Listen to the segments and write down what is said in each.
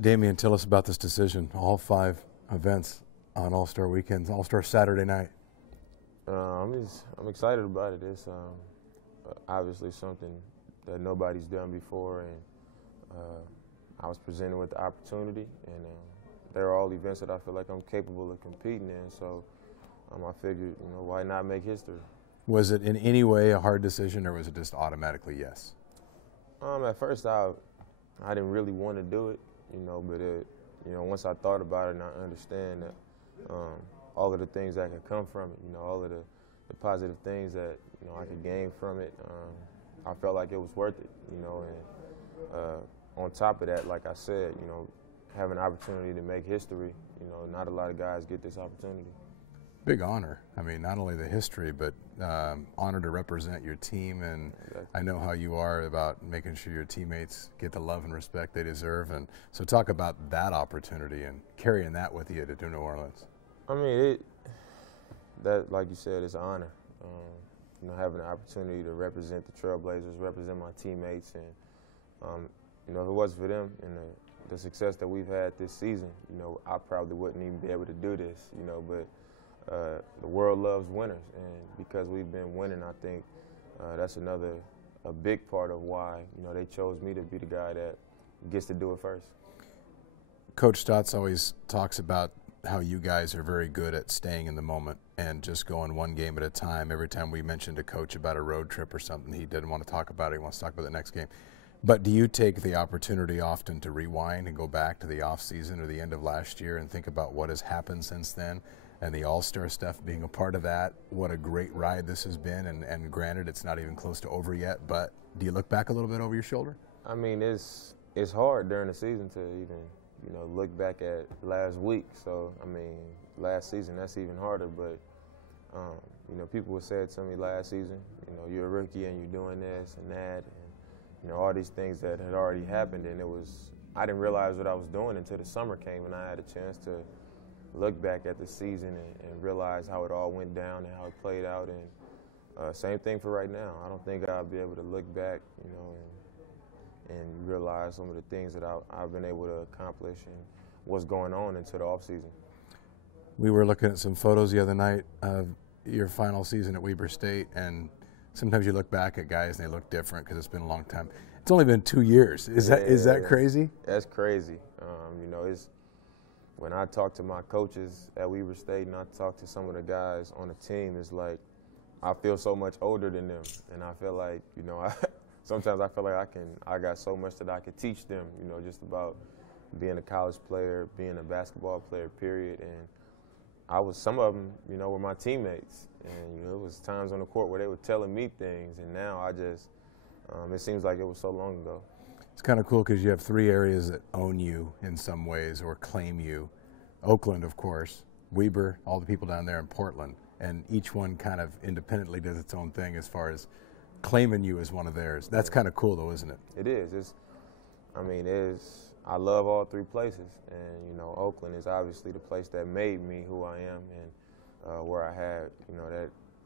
Damian, tell us about this decision. All 5 events on All-Star Weekend, All-Star Saturday night. I'm excited about it. It's obviously something that nobody's done before, and I was presented with the opportunity, and they're all events that I feel like I'm capable of competing in. So I figured, why not make history? Was it in any way a hard decision, or was it just automatically yes? At first, I didn't really want to do it, but once I thought about it and I understand that all of the things that could come from it, all of the positive things that I could gain from it, I felt like it was worth it, and on top of that, like I said, having an opportunity to make history, not a lot of guys get this opportunity. Big honor. I mean, not only the history, but honor to represent your team. And Exactly. I know how you are about making sure your teammates get the love and respect they deserve. And so talk about that opportunity and carrying that with you to New Orleans. I mean, that, like you said, is an honor. Having the opportunity to represent the Trailblazers, represent my teammates, and if it wasn't for them and the success that we've had this season, I probably wouldn't even be able to do this, but the world loves winners, and because we've been winning, I think that's a big part of why, they chose me to be the guy that gets to do it first. Coach Stotts always talks about how you guys are very good at staying in the moment and just going one game at a time. Every time we mentioned to Coach about a road trip or something, he didn't want to talk about it. He wants to talk about the next game. But do you take the opportunity often to rewind and go back to the off season or the end of last year and think about what has happened since then and the All-Star stuff being a part of that? What a great ride this has been, and granted, it's not even close to over yet, but do you look back a little bit over your shoulder? I mean, it's hard during the season to even, look back at last week. So, I mean, last season, that's even harder. But, people would say it to me last season, you're a rookie and you're doing this and that, and, all these things that had already happened. And I didn't realize what I was doing until the summer came and I had a chance to look back at the season and realize how it all went down and how it played out. And same thing for right now. I don't think I'll be able to look back, and realize some of the things that I've been able to accomplish and what's going on into the off season. We were looking at some photos the other night of your final season at Weber State, and sometimes you look back at guys and they look different because it's been a long time. It's only been 2 years. Is that crazy? That's crazy. It's when I talk to my coaches at Weber State and I talk to some of the guys on the team, it's like I feel so much older than them, and I feel like sometimes I feel like I got so much that I could teach them, just about being a college player, being a basketball player, period. And some of them, were my teammates, and it was times on the court where they were telling me things, and now it seems like it was so long ago. It's kind of cool because you have 3 areas that own you in some ways or claim you. Oakland, of course, Weber, all the people down there in Portland, and each one kind of independently does its own thing as far as claiming you as one of theirs. That's kind of cool, though, isn't it? It is. I love all 3 places, and Oakland is obviously the place that made me who I am, and where I had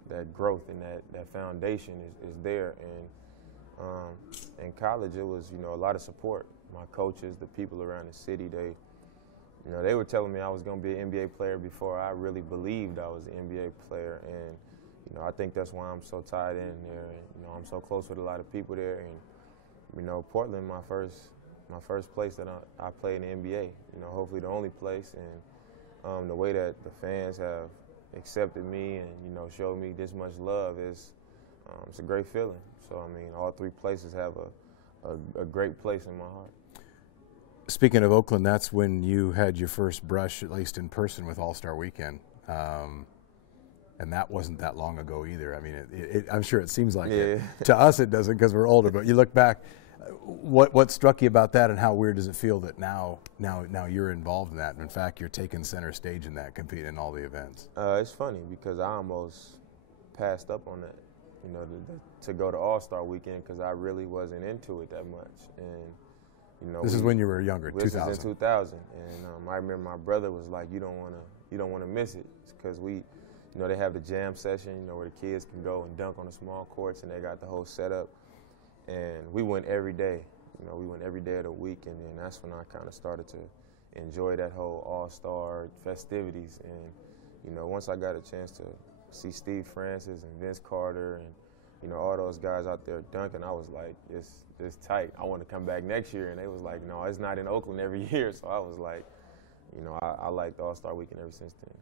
that growth and that foundation is there. And in college, it was a lot of support. My coaches, the people around the city, they were telling me I was going to be an NBA player before I really believed I was an NBA player, and I think that's why I'm so tied in there. And, I'm so close with a lot of people there. And, Portland, my first place that I played in the NBA, hopefully the only place. And the way that the fans have accepted me and, showed me this much love it's a great feeling. So, all 3 places have a great place in my heart. Speaking of Oakland, that's when you had your first brush, at least in person, with All-Star Weekend. And that wasn't that long ago either. I'm sure it seems like it. To us it doesn't because we're older, but you look back, what struck you about that, and how weird does it feel that now you're involved in that, and in fact you're taking center stage in that, competing in all the events? It's funny because I almost passed up on that, to go to AllStar Weekend because I really wasn't into it that much. And this is when you were younger, this 2000. This is in 2000, and I remember my brother was like, "You don't want to miss it," because they have the jam session, where the kids can go and dunk on the small courts, and they got the whole setup. And we went every day, you know, we went every day of the week, and then that's when I kind of started to enjoy that whole all-star festivities. And, you know, once I got a chance to see Steve Francis and Vince Carter and, you know, all those guys out there dunking, I was like, it's tight. I want to come back next year. And they was like, no, it's not in Oakland every year. So I was like, you know, I liked All-Star Weekend ever since then.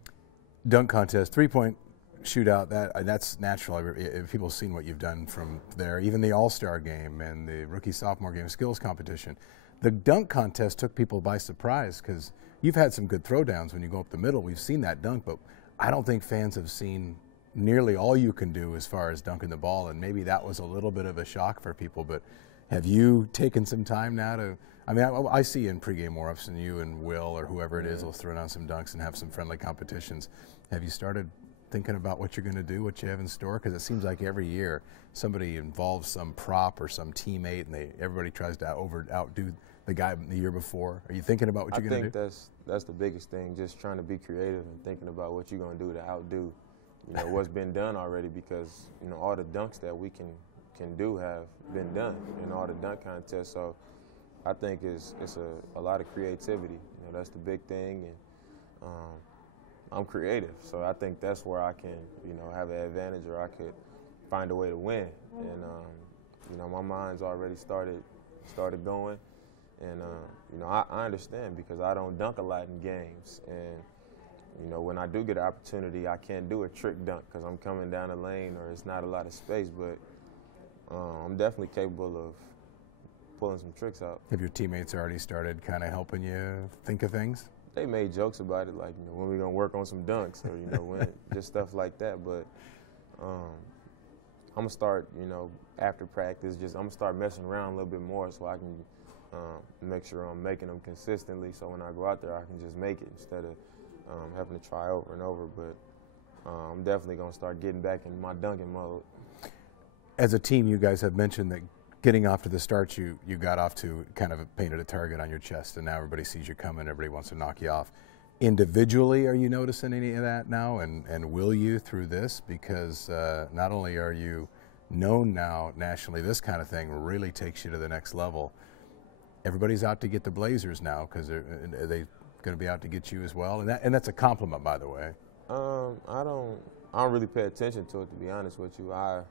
Dunk contest, three-point shootout, that's natural. If people have seen what you've done from there, even the All-Star Game and the rookie-sophomore game skills competition. The dunk contest took people by surprise because you've had some good throwdowns when you go up the middle. We've seen that dunk, but I don't think fans have seen nearly all you can do as far as dunking the ball, and maybe that was a little bit of a shock for people. But have you taken some time now to, I mean, I see in pregame warm-ups, and you and Will or whoever it is will throw down some dunks and have some friendly competitions. Have you started thinking about what you're going to do, what you have in store? Because it seems like every year somebody involves some prop or some teammate, and everybody tries to outdo the guy the year before. Are you thinking about what you're going to do? I think that's the biggest thing, just trying to be creative and thinking about what you're going to do to outdo, you know, what's been done already, because, you know, all the dunks that we can do have been done in all the dunk contests. So I think it's a lot of creativity. You know, that's the big thing, and I'm creative, so I think that's where I can, you know, have an advantage, or I could find a way to win. And you know, my mind's already started going. And, you know, I understand because I don't dunk a lot in games. And, you know, when I do get an opportunity, I can't do a trick dunk because I'm coming down the lane or it's not a lot of space. But I'm definitely capable of pulling some tricks out. Have your teammates already started kind of helping you think of things? They made jokes about it, like, you know, when we're going to work on some dunks or, you know, when, just stuff like that. But I'm going to start, you know, after practice, I'm going to start messing around a little bit more so I can make sure I'm making them consistently, so when I go out there I can just make it instead of having to try over and over. But I'm definitely going to start getting back in my dunking mode. As a team, you guys have mentioned that getting off to the start, you got off to kind of painted a target on your chest, and now everybody sees you coming, everybody wants to knock you off. Individually, are you noticing any of that now, and will you through this? Because not only are you known now nationally, this kind of thing really takes you to the next level. Everybody's out to get the Blazers now because are they going to be out to get you as well? And that's a compliment, by the way. I don't really pay attention to it, to be honest with you. I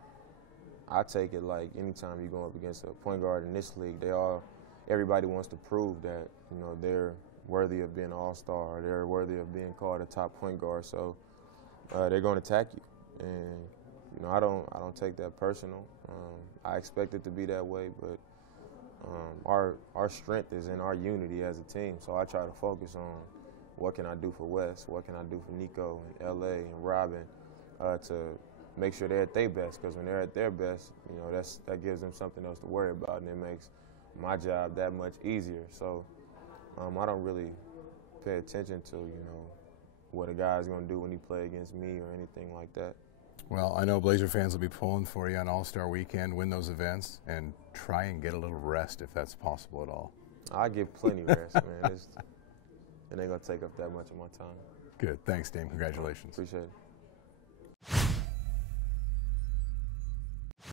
take it like anytime you're going up against a point guard in this league, everybody wants to prove that, you know, they're worthy of being an all-star, or they're worthy of being called a top point guard. So they're going to attack you, and you know, I don't take that personal. I expect it to be that way, but our strength is in our unity as a team. So I try to focus on what can I do for Wes, what can I do for Nico and LA and Robin to make sure they're at their best, because when they're at their best, you know, that gives them something else to worry about, and it makes my job that much easier. So I don't really pay attention to, you know, what a guy's going to do when he play against me or anything like that. Well, I know Blazer fans will be pulling for you on AllStar Weekend, win those events, and try and get a little rest if that's possible at all. I get plenty rest, man. It ain't going to take up that much of my time. Good. Thanks, Dame. Congratulations. Appreciate it.